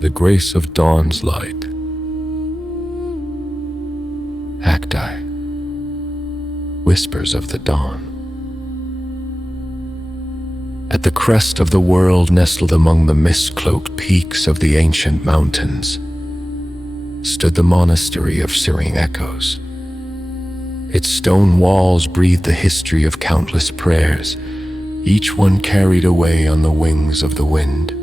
The grace of dawn's light. Acti, whispers of the dawn. At the crest of the world, nestled among the mist-cloaked peaks of the ancient mountains, stood the monastery of serene echoes. Its stone walls breathed the history of countless prayers, each one carried away on the wings of the wind.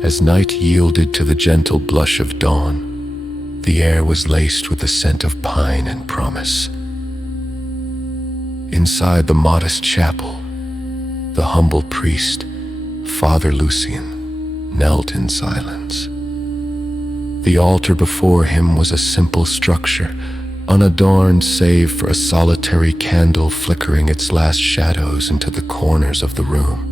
As night yielded to the gentle blush of dawn, the air was laced with the scent of pine and promise. Inside the modest chapel, the humble priest, Father Lucien, knelt in silence. The altar before him was a simple structure, unadorned save for a solitary candle flickering its last shadows into the corners of the room.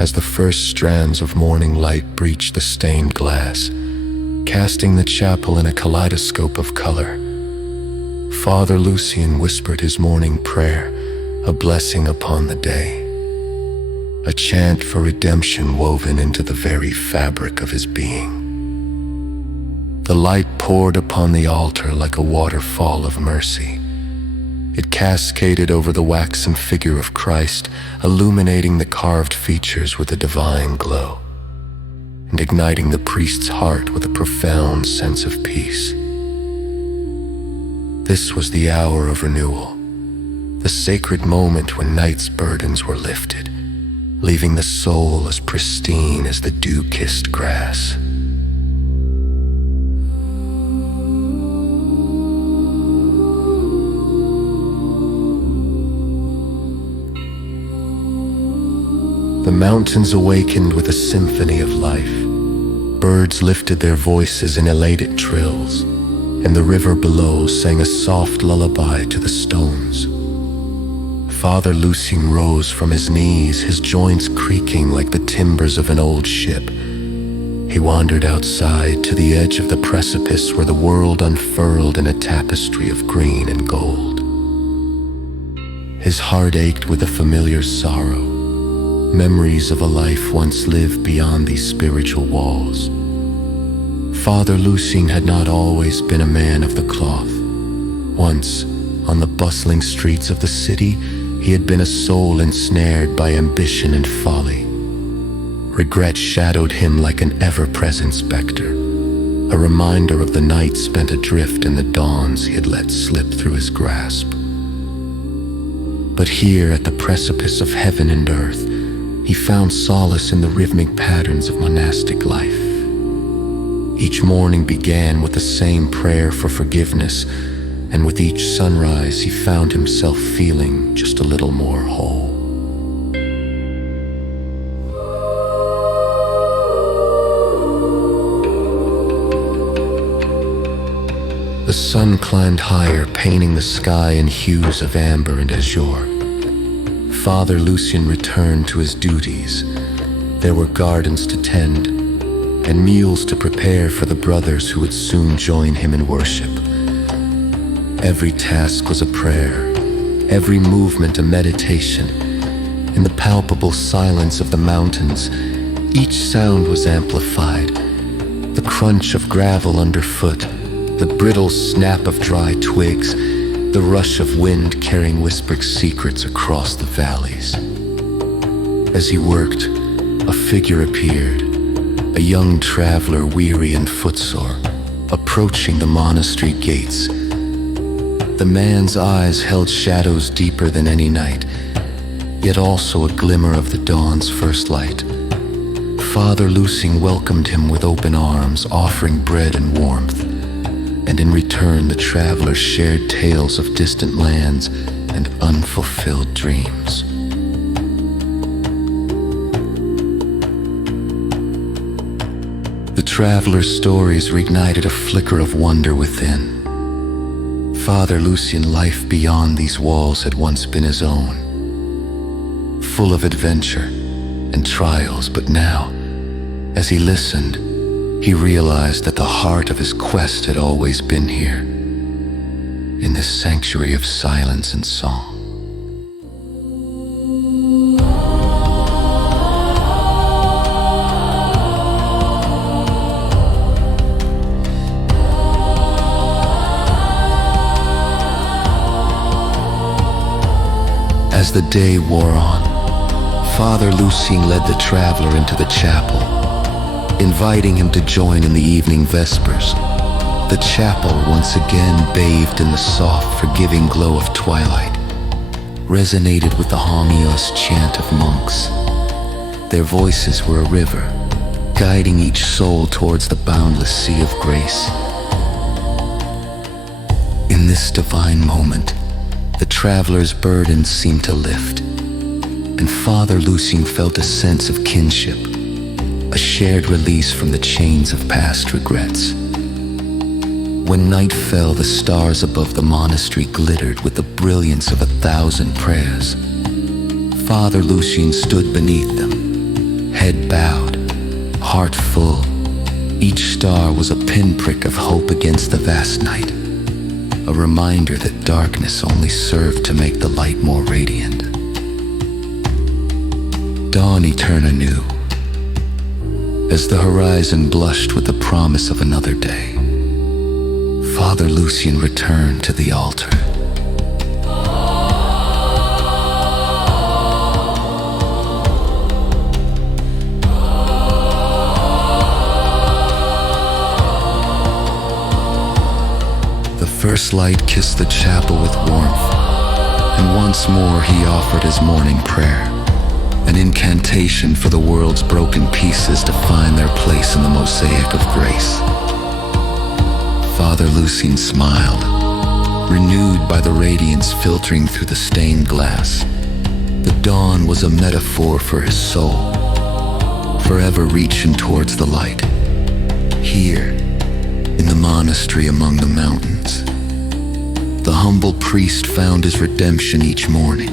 As the first strands of morning light breached the stained glass, casting the chapel in a kaleidoscope of color, Father Lucien whispered his morning prayer, a blessing upon the day, a chant for redemption woven into the very fabric of his being. The light poured upon the altar like a waterfall of mercy. It cascaded over the waxen figure of Christ, illuminating the carved features with a divine glow, and igniting the priest's heart with a profound sense of peace. This was the hour of renewal, the sacred moment when night's burdens were lifted, leaving the soul as pristine as the dew-kissed grass. The mountains awakened with a symphony of life. Birds lifted their voices in elated trills, and the river below sang a soft lullaby to the stones. Father Lucien rose from his knees, his joints creaking like the timbers of an old ship. He wandered outside to the edge of the precipice where the world unfurled in a tapestry of green and gold. His heart ached with a familiar sorrow, memories of a life once lived beyond these spiritual walls. Father Lucien had not always been a man of the cloth. Once, on the bustling streets of the city, he had been a soul ensnared by ambition and folly. Regret shadowed him like an ever-present specter, a reminder of the nights spent adrift and the dawns he had let slip through his grasp. But here at the precipice of heaven and earth, he found solace in the rhythmic patterns of monastic life. Each morning began with the same prayer for forgiveness, and with each sunrise he found himself feeling just a little more whole. The sun climbed higher, painting the sky in hues of amber and azure. Father Lucien returned to his duties. There were gardens to tend, and meals to prepare for the brothers who would soon join him in worship. Every task was a prayer, every movement a meditation. In the palpable silence of the mountains, each sound was amplified. The crunch of gravel underfoot, the brittle snap of dry twigs, the rush of wind carrying whispered secrets across the valleys. As he worked, a figure appeared, a young traveler weary and footsore, approaching the monastery gates. The man's eyes held shadows deeper than any night, yet also a glimmer of the dawn's first light. Father Lucien welcomed him with open arms, offering bread and warmth, and in return the traveler shared tales of distant lands and unfulfilled dreams. The traveler's stories reignited a flicker of wonder within. Father Lucien, life beyond these walls had once been his own, full of adventure and trials, but now, as he listened, he realized that the heart of his quest had always been here, in this sanctuary of silence and song. As the day wore on, Father Lucien led the traveler into the chapel, inviting him to join in the evening vespers. The chapel, once again bathed in the soft, forgiving glow of twilight, resonated with the harmonious chant of monks. Their voices were a river, guiding each soul towards the boundless sea of grace. In this divine moment, the traveler's burdens seemed to lift, and Father Lucien felt a sense of kinship, a shared release from the chains of past regrets. When night fell, the stars above the monastery glittered with the brilliance of 1,000 prayers. Father Lucien stood beneath them, head bowed, heart full. Each star was a pinprick of hope against the vast night, a reminder that darkness only served to make the light more radiant. Dawn returned anew, as the horizon blushed with the promise of another day. Father Lucien returned to the altar. The first light kissed the chapel with warmth, and once more he offered his morning prayer, an incantation for the world's broken pieces to find their place in the mosaic of grace. Father Lucien smiled, renewed by the radiance filtering through the stained glass. The dawn was a metaphor for his soul, forever reaching towards the light. Here, in the monastery among the mountains, the humble priest found his redemption each morning,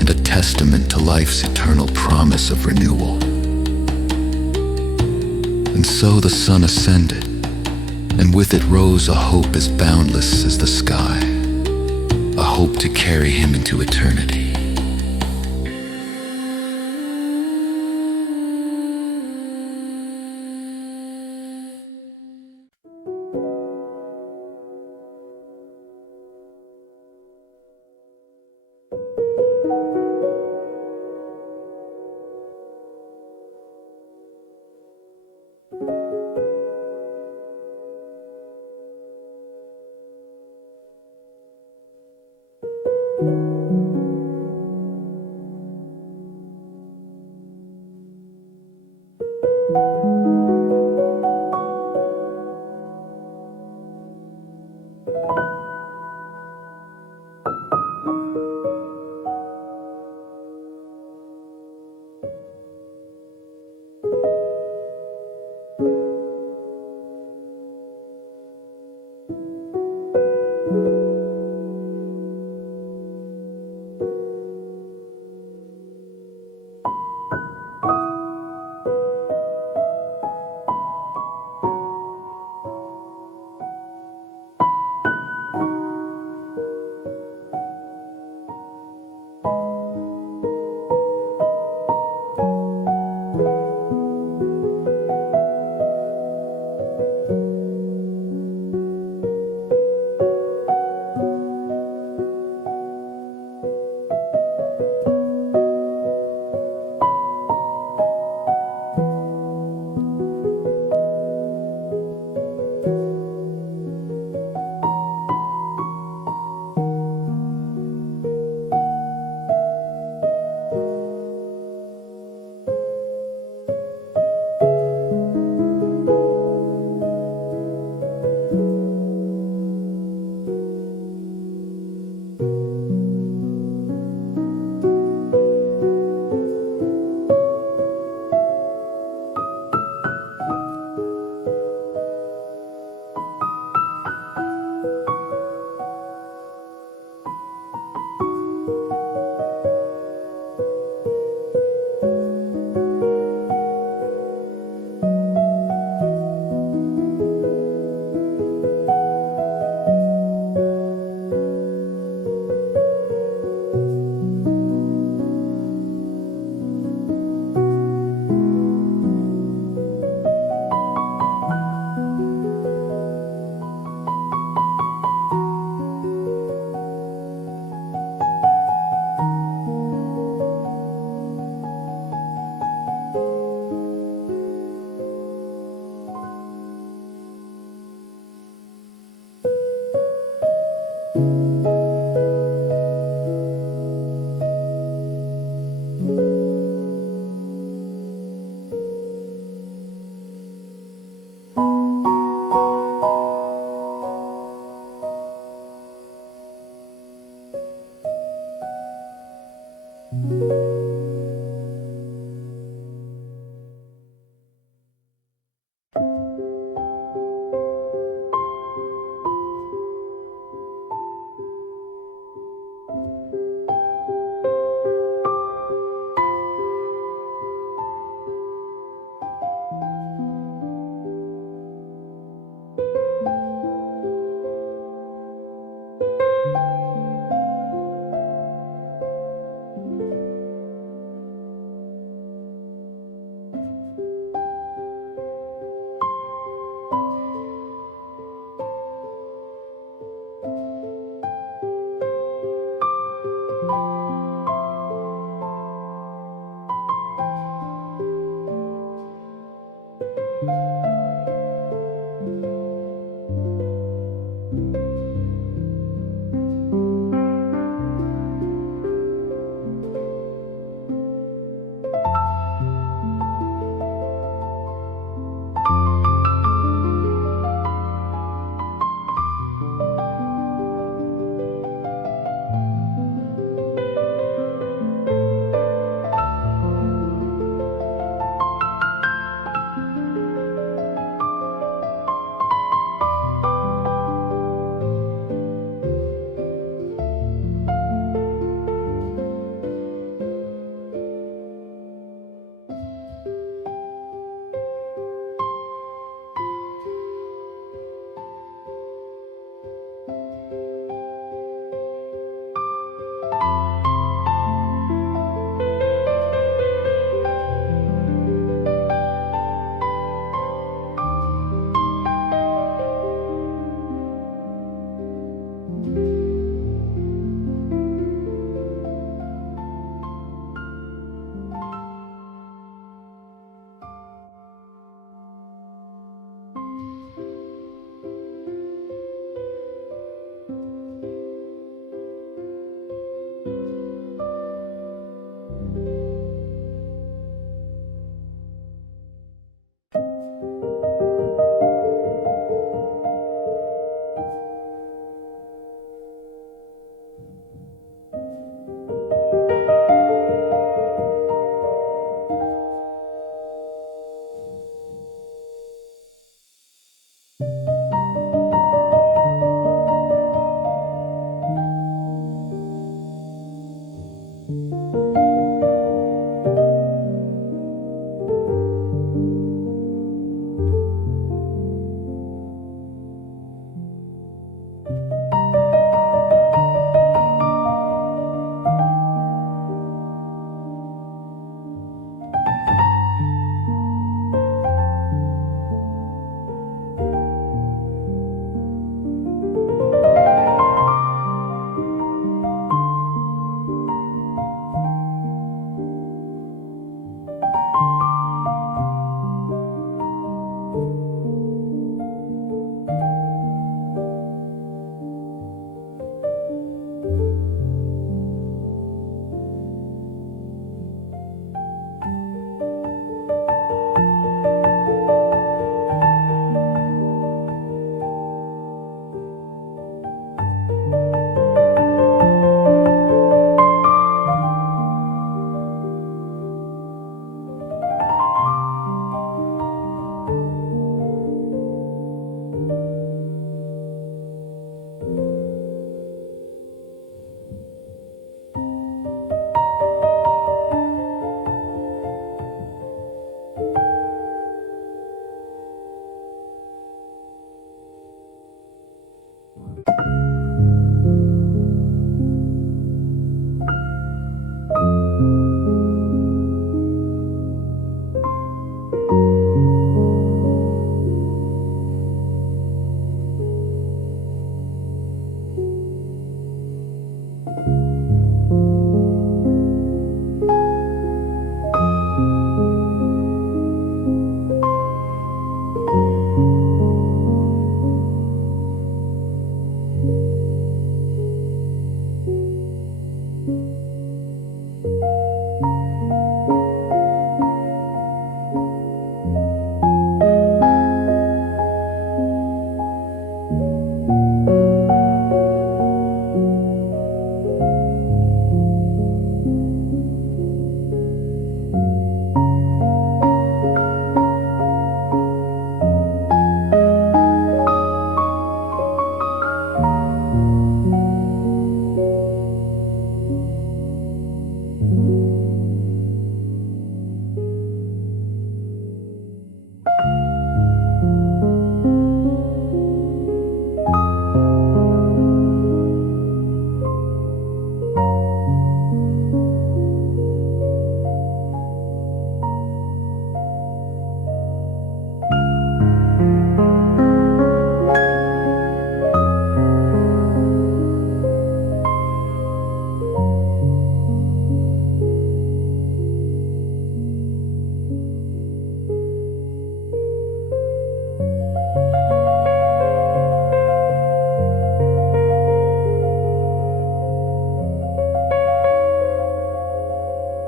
and a testament to life's eternal promise of renewal. And so the sun ascended, and with it rose a hope as boundless as the sky, a hope to carry him into eternity.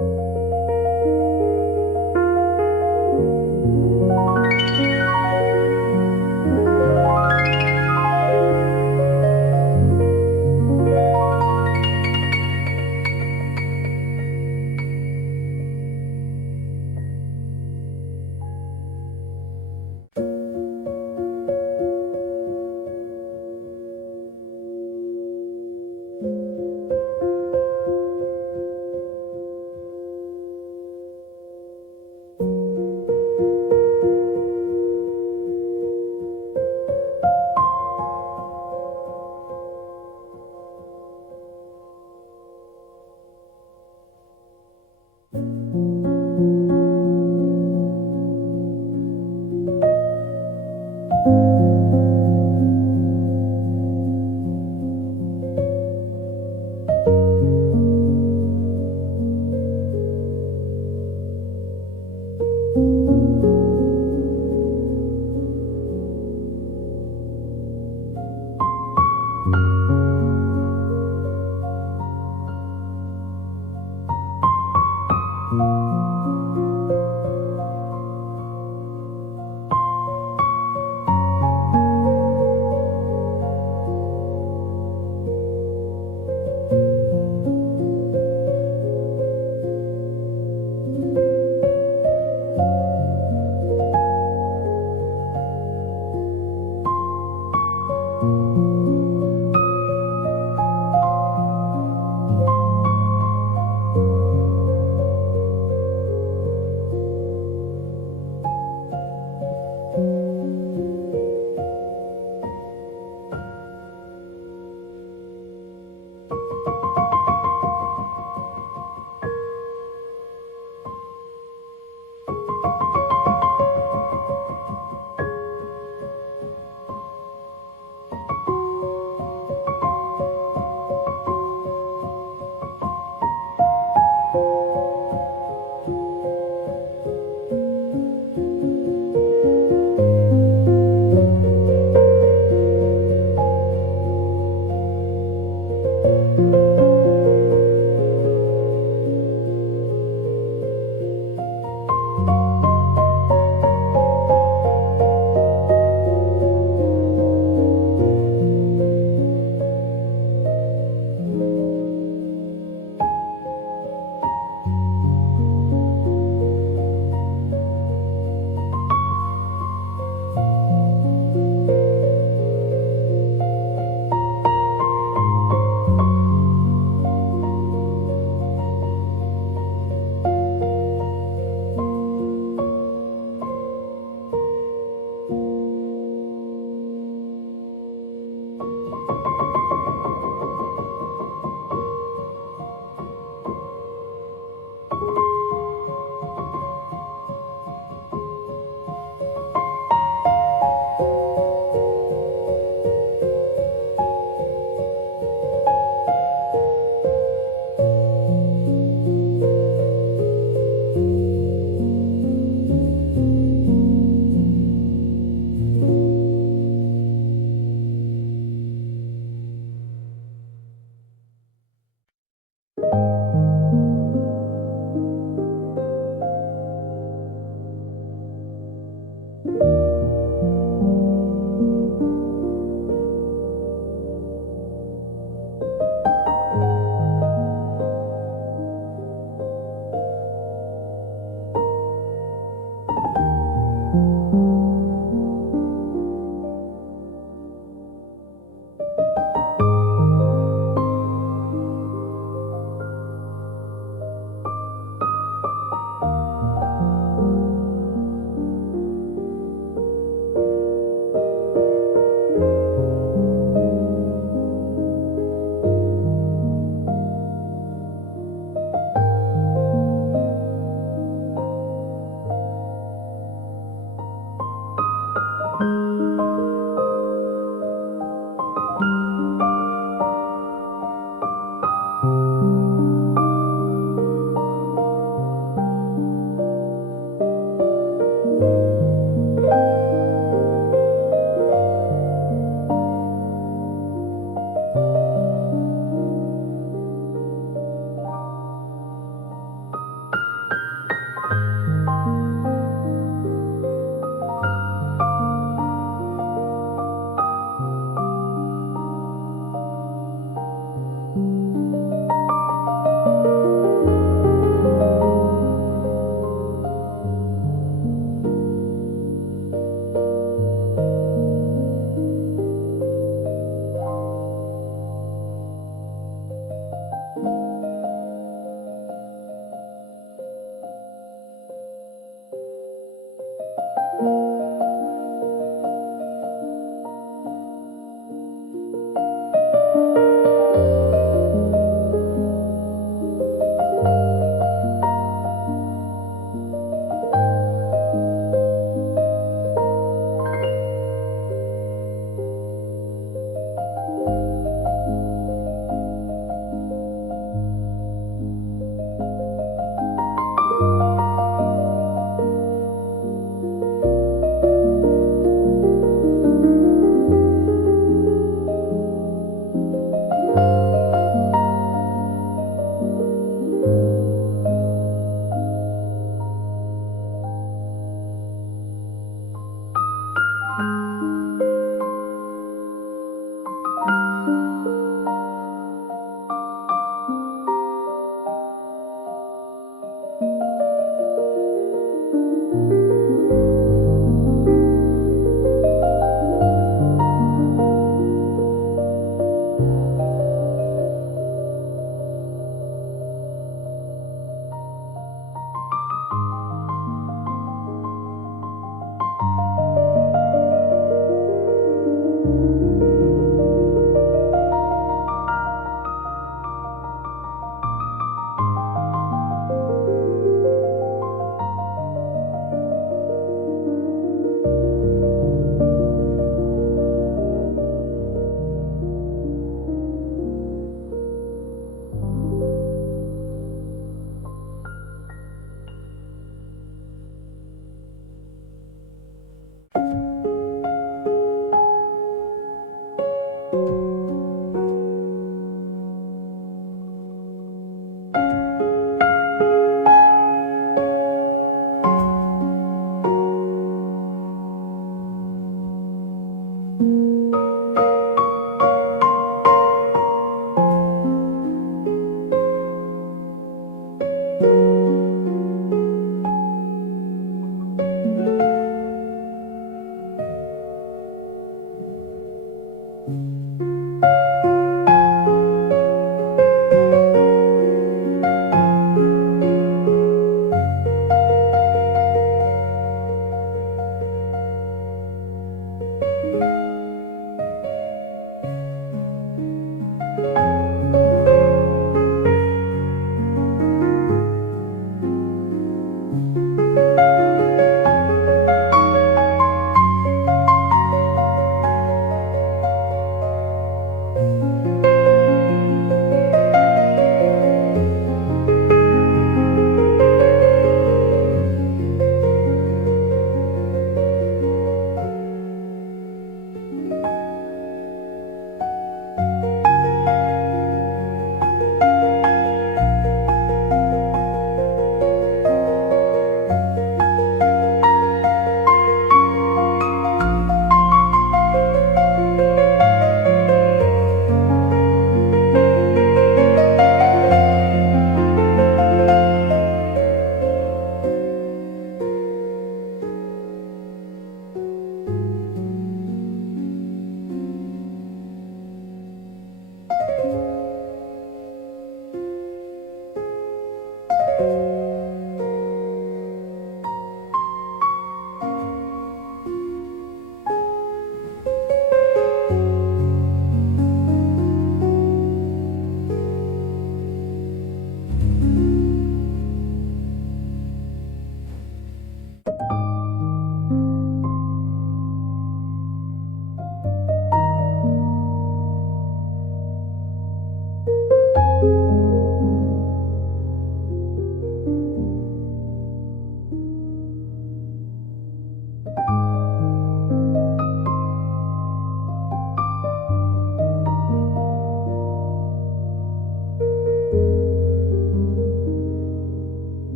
you.